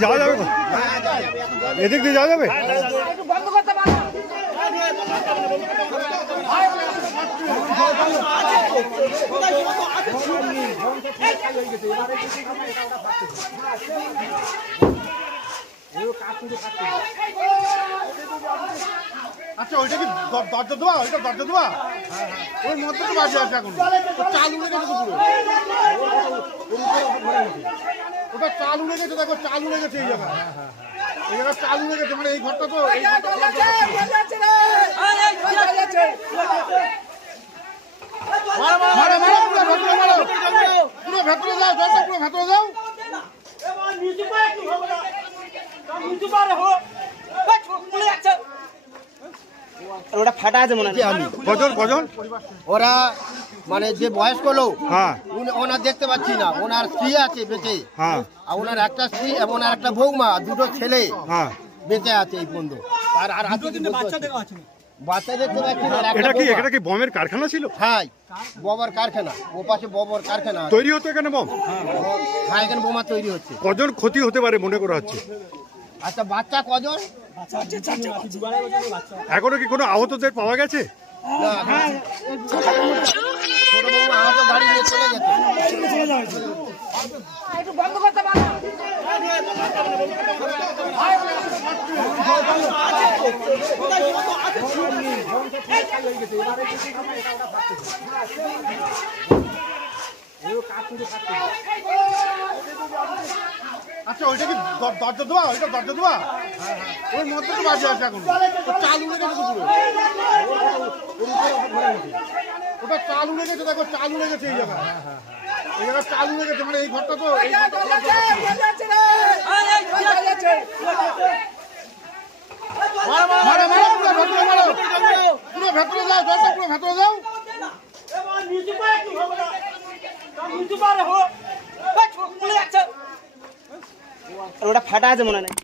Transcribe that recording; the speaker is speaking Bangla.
যাওয়া যাবে এদিক দিয়ে যাওয়া যাবে আচ্ছা ওইটা কি দরজা দেওয়া ওইটা দরজা দেওয়া ওর মধ্যে তো বাজে আছে এখন চাল উড়ে গেছে তো পুরো ওটা চাল উড়ে গেছে দেখো চাল উড়ে গেছে এই জায়গায় এই জায়গায় চাল উড়ে গেছে মানে এই ঘরটা তো এই পুরো ভেতরে যাও জলটা পুরো ভেতরে যাও ওটা ফাটা আছে মনে হয় কজন কজন ওরা মানে যে বয়স্ক লোক হ্যাঁ ওনার দেখতে পাচ্ছি না ওনার স্ত্রী আছে বেঁচে হ্যাঁ আর ওনার একটা স্ত্রী এবং ওনার একটা বৌমা দুটো ছেলে হ্যাঁ বেঁচে আছে এই পর্যন্ত আর বাচ্চা দেখতে পাচ্ছি না এটা কি বমের কারখানা ছিল হ্যাঁ ববর কারখানা ও পাশে ববর কারখানা তৈরি হতো এখানে বম হ্যাঁ এখানে বোমা তৈরি হচ্ছে কজন ক্ষতি হতে পারে মনে করা হচ্ছে আচ্ছা বাচ্চা কজন এখনো কি কোনো আহতদের পাওয়া গেছে ছোট বৌমা আহত গাড়ি নিয়ে চলে গেছে আচ্ছা ওইটা কি দরজা দেওয়া ওইটা দরজা দেওয়া ওর মধ্যে তো বাজে আছে এখন চাল উড়ে গেছে তো পুরো ওটা চাল উড়ে গেছে দেখো চাল উড়ে গেছে এই জায়গায় এই জায়গায় চাল উড়ে গেছে মানে এই ঘরটা তো পুরো ভেতরে যাও জলটা পুরো ভেতরে যাও ওটা ফাটা আছে মনে হয়